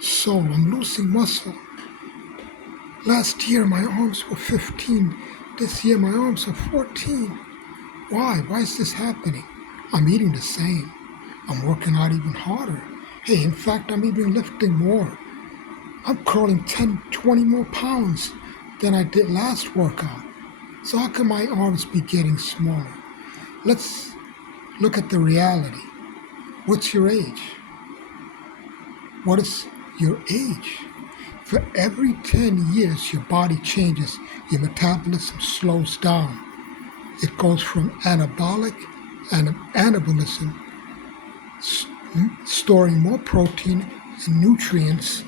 So I'm losing muscle. Last year my arms were 15. This year my arms are 14. Why? Why is this happening? I'm eating the same. I'm working out even harder. Hey, in fact, I'm even lifting more. I'm curling 10, 20 more pounds than I did last workout. So how can my arms be getting smaller? Let's look at the reality. What's your age? What is your age? For every 10 years, your body changes, your metabolism slows down. It goes from anabolic and anabolism, storing more protein and nutrients,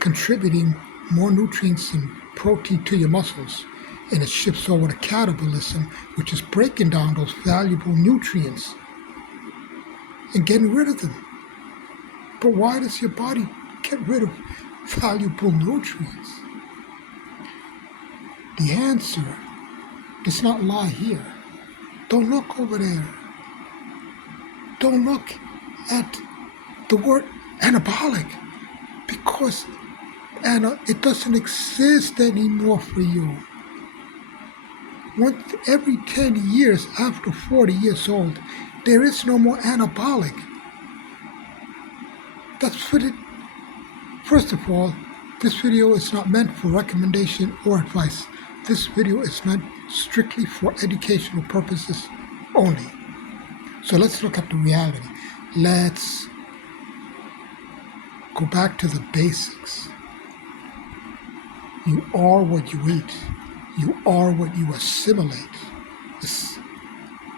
contributing more nutrients and protein to your muscles, and it shifts over to catabolism, which is breaking down those valuable nutrients and getting rid of them. But why does your body get rid of valuable nutrients? The answer does not lie here. Don't look over there. Don't look at the word anabolic, because it doesn't exist anymore for you. Once every 10 years after 40 years old, there is no more anabolic. That's for it. First of all, this video is not meant for recommendation or advice. This video is meant strictly for educational purposes only. So let's look at the reality. Let's go back to the basics. You are what you eat. You are what you assimilate. It's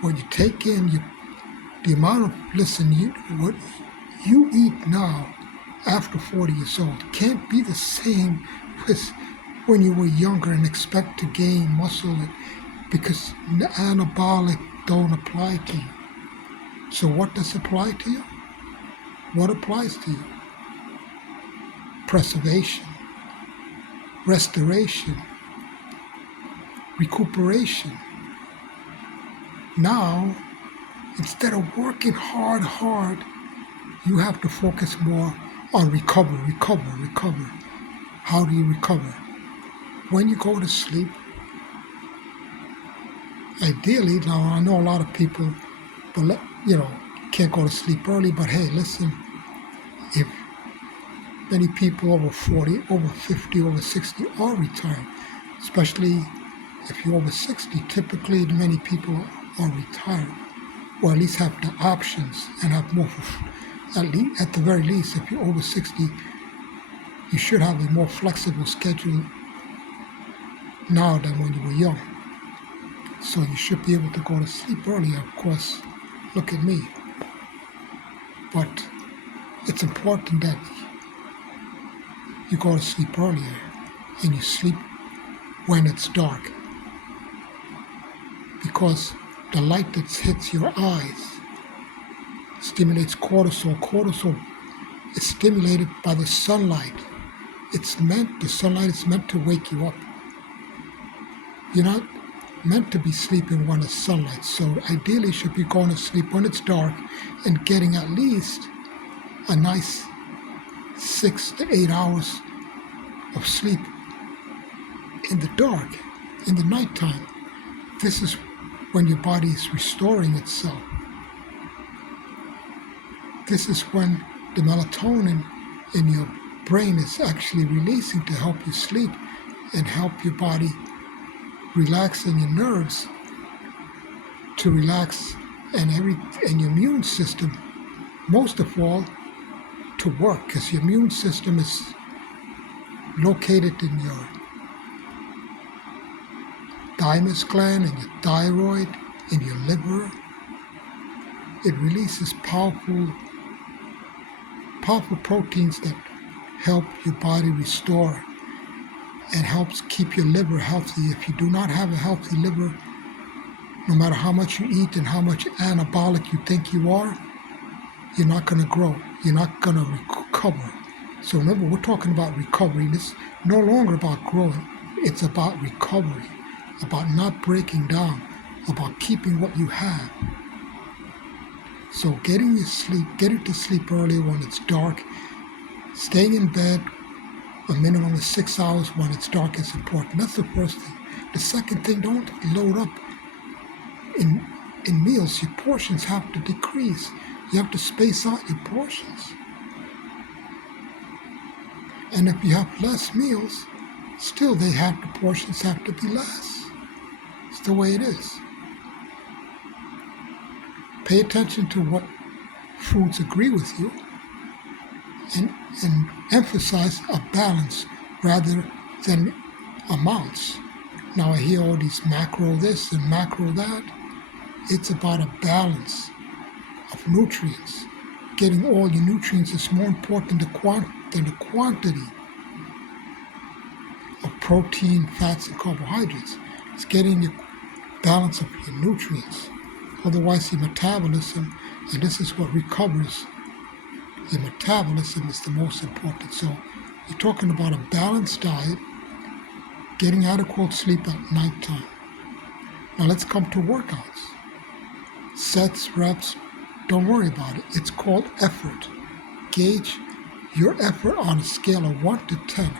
what you take in. The amount of what you eat now after 40 years old can't be the same as when you were younger and expect to gain muscle, because the anabolic don't apply to you. So what does apply to you? What applies to you? Preservation, restoration, recuperation. Now, instead of working hard, you have to focus more on recover. How do you recover? When you go to sleep, ideally, now I know a lot of people, but can't go to sleep early, but hey, listen, if many people over 40, over 50, over 60 are retired, especially if you're over 60, typically many people are retired, or at least have the options and have more, at the very least, if you're over 60, you should have a more flexible schedule now than when you were young. So you should be able to go to sleep earlier, of course. Look at me. But it's important that you go to sleep earlier and you sleep when it's dark, because the light that hits your eyes stimulates cortisol. Cortisol is stimulated by the sunlight. The sunlight is meant to wake you up. You're not meant to be sleeping when it's sunlight, so ideally you should be going to sleep when it's dark and getting at least a nice 6 to 8 hours of sleep in the dark, in the nighttime. This is when your body is restoring itself. This is when the melatonin in your brain is actually releasing to help you sleep and help your body relax, and your nerves to relax, and your immune system, most of all, to work, because your immune system is located in your thymus gland and your thyroid, in your liver. It releases powerful proteins that help your body restore and helps keep your liver healthy. If you do not have a healthy liver, no matter how much you eat and how much anabolic you think you are, you're not going to grow. You're not going to recover. So remember, we're talking about recovery. It's no longer about growing. It's about recovery, about not breaking down, about keeping what you have. So getting to sleep early when it's dark, staying in bed a minimum of 6 hours when it's dark is important. That's the first thing. The second thing, don't load up in meals. Your portions have to decrease. You have to space out your portions. And if you have less meals, still the portions have to be less. It's the way it is. Pay attention to what foods agree with you and emphasize a balance rather than amounts. Now I hear all these macro this and macro that. It's about a balance of nutrients. Getting all your nutrients is more important than the quantity of protein, fats, and carbohydrates. It's getting the balance of your nutrients. Otherwise, your metabolism, and this is what recovers your metabolism, is the most important. So you're talking about a balanced diet, getting adequate sleep at nighttime. Now let's come to workouts. Sets, reps, don't worry about it. It's called effort. Gauge your effort on a scale of 1 to 10.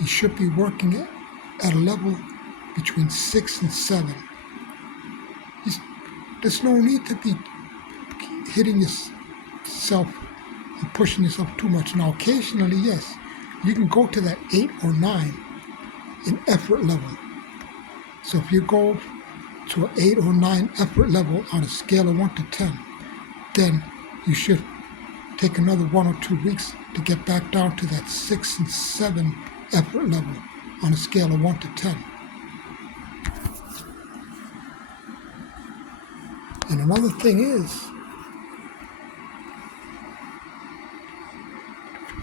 You should be working at a level between 6 and 7. There's no need to be hitting yourself and pushing yourself too much. Now, occasionally, yes, you can go to that 8 or 9 in effort level. So if you go to an 8 or 9 effort level on a scale of 1 to 10, then you should take another 1 or 2 weeks to get back down to that 6 and 7 effort level on a scale of 1 to 10. And another thing is,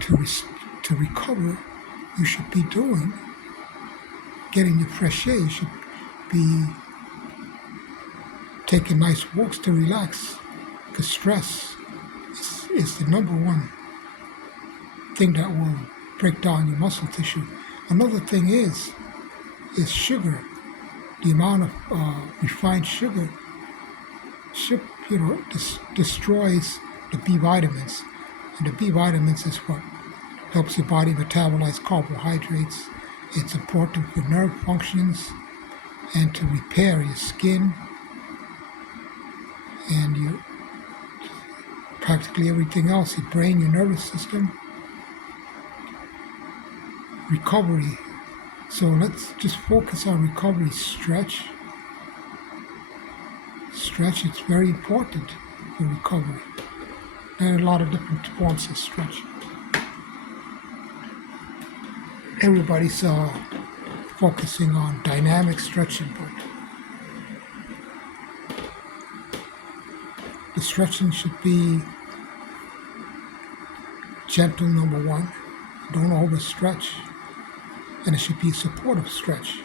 to recover, you should be getting your fresh air. You should be taking nice walks to relax, because stress is the number one thing that will break down your muscle tissue. Another thing is sugar. The amount of refined sugar destroys the B vitamins, and the B vitamins is what helps your body metabolize carbohydrates. It's important for nerve functions and to repair your skin and your practically everything else, your brain, your nervous system. Recovery. So let's just focus on recovery. Stretch, it's very important for recovery. There are a lot of different forms of stretch. Everybody's focusing on dynamic stretching, but the stretching should be gentle, number one. Don't overstretch. And it should be a supportive stretch.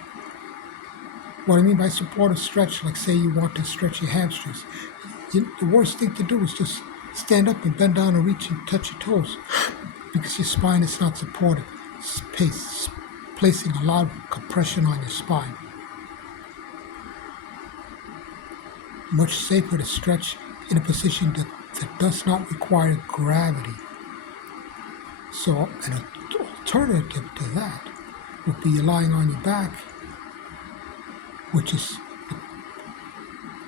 What I mean by supportive stretch, like say you want to stretch your hamstrings, the worst thing to do is just stand up and bend down and reach and touch your toes, because your spine is not supported. It's placing a lot of compression on your spine. Much safer to stretch in a position that does not require gravity. So an alternative to that would be lying on your back, which is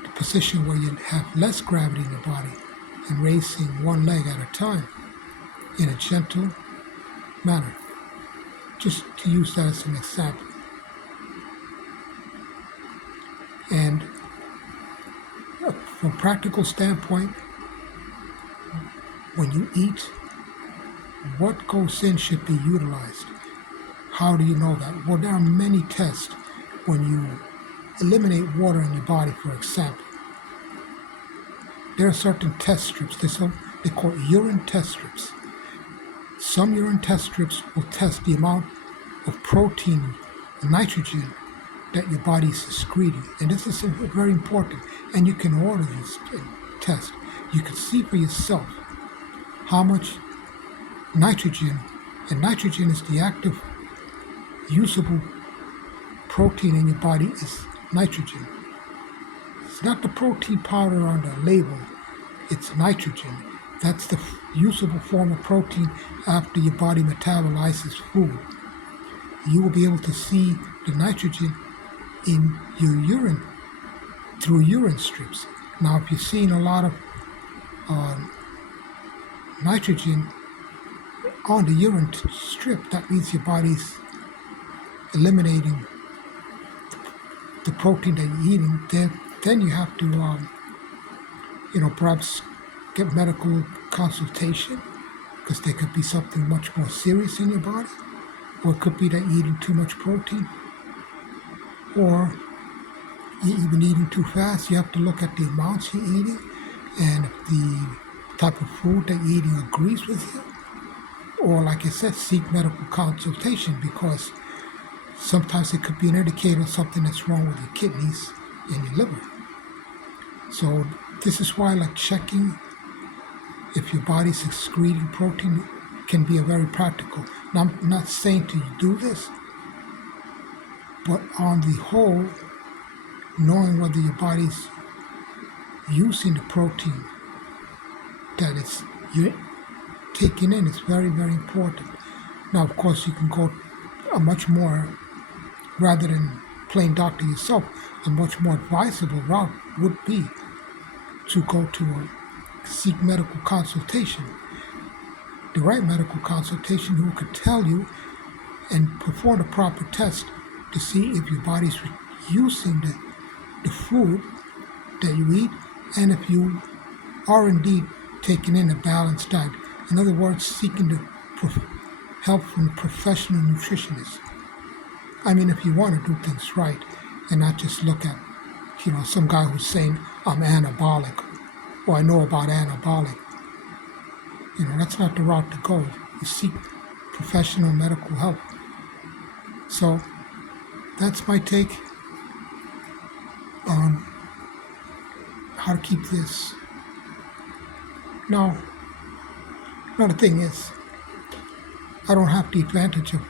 the position where you have less gravity in your body, and raising one leg at a time in a gentle manner. Just to use that as an example. And from a practical standpoint, when you eat, what goes in should be utilized. How do you know that? Well, there are many tests when you eliminate water in your body, for example. There are certain test strips. They call urine test strips. Some urine test strips will test the amount of protein and nitrogen that your body is excreting. And this is very important. And you can order this test. You can see for yourself how much nitrogen, and nitrogen is the active, usable protein in your body, is nitrogen. It's not the protein powder on the label, it's nitrogen. That's the usable form of protein after your body metabolizes food. You will be able to see the nitrogen in your urine through urine strips. Now, if you're seeing a lot of uh, nitrogen on the urine strip, that means your body's eliminating the protein that you're eating. Then you have to, perhaps get medical consultation, because there could be something much more serious in your body, or it could be that you're eating too much protein, or you're even eating too fast. You have to look at the amounts you're eating, and if the type of food that you're eating agrees with you, or like I said, seek medical consultation, because sometimes it could be an indicator of something that's wrong with your kidneys and your liver. So this is why, like, checking if your body's excreting protein can be a very practical. Now, I'm not saying to you do this, but on the whole, knowing whether your body's using the protein that you're taking in is very, very important. Now, of course, you can go a much more, rather than playing doctor yourself, a much more advisable route would be to go to seek medical consultation, the right medical consultation, who could tell you and perform the proper test to see if your body's using the food that you eat, and if you are indeed taking in a balanced diet. In other words, seeking the help from a professional nutritionist. I mean, if you want to do things right and not just look at, some guy who's saying, I'm anabolic, or I know about anabolic. That's not the route to go. You seek professional medical help. So that's my take on how to keep this. Now, another thing is, I don't have the advantage of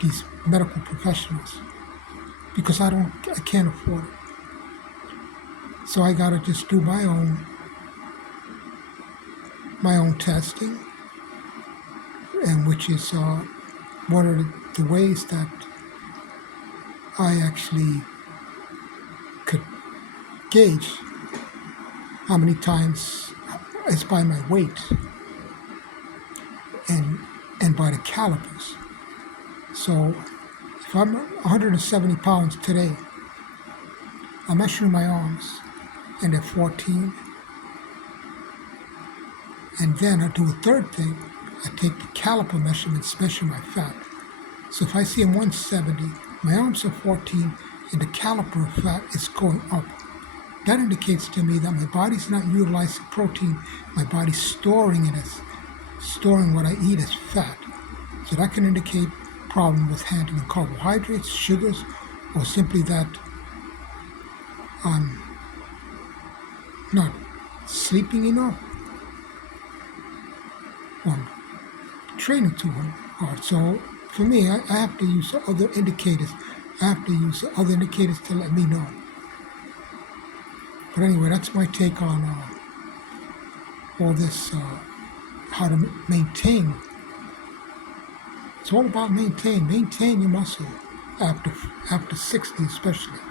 these medical professionals, because I can't afford it. So I gotta just do my own testing, and which is one of the ways that I actually could gauge how many times is by my weight and by the calipers. So if I'm 170 pounds today, I measure my arms and they're 14. And then I do a third thing. I take the caliper measurements, measure my fat. So if I see I'm 170, my arms are 14, and the caliper of fat is going up. That indicates to me that my body's not utilizing protein. My body's storing what I eat as fat. So that can indicate problem with handling carbohydrates, sugars, or simply that I'm not sleeping enough, or training too hard. So for me, I have to use other indicators. I have to use other indicators to let me know. But anyway, that's my take on all this, how to maintain. It's all about maintain your muscle after 60 especially.